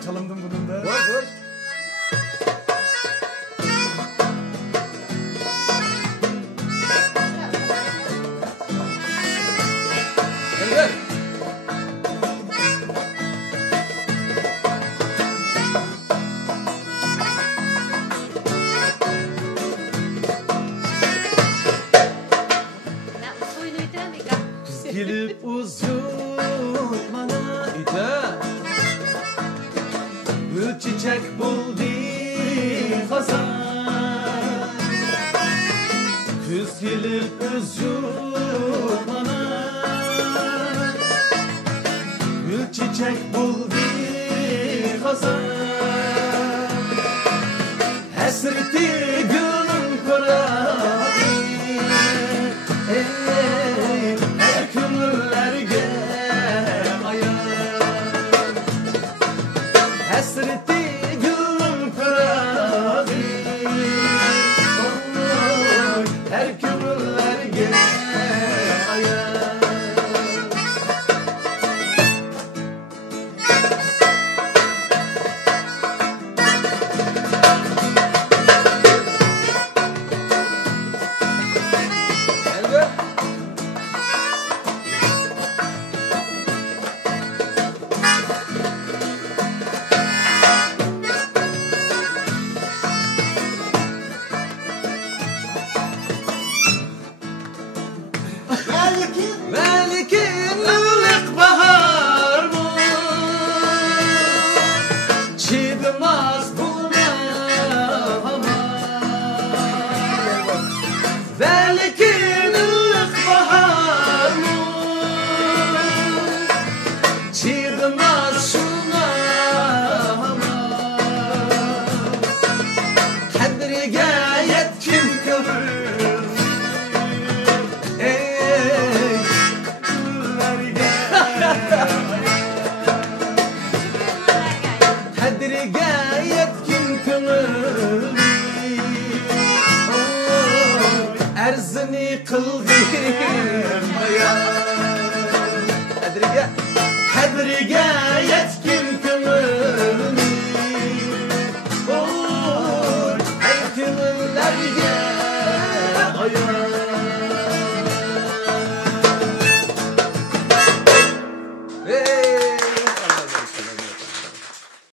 ben çalındım bunun da. Boş. Gel. Gelip uzun bana İte. gül çiçek buldu hazan. Kız gelip uzun bana gül çiçek buldu hazan. Hasreti gülüm kuradı. Her kümürlerge ayar. Hasreti gülüm kuradı. Her kümürlerge ayar. Gel. Melikin ılık bahar mı? Çiğdemez buna hamar. Melikin ılık bahar mı? Çiğdemez şuna hamar. Kadriga yetkin kıvır. Kadriga yetkin kımır. Erzini kıldım Kadriga yetkin kımır. Ey kımırlarga ayar.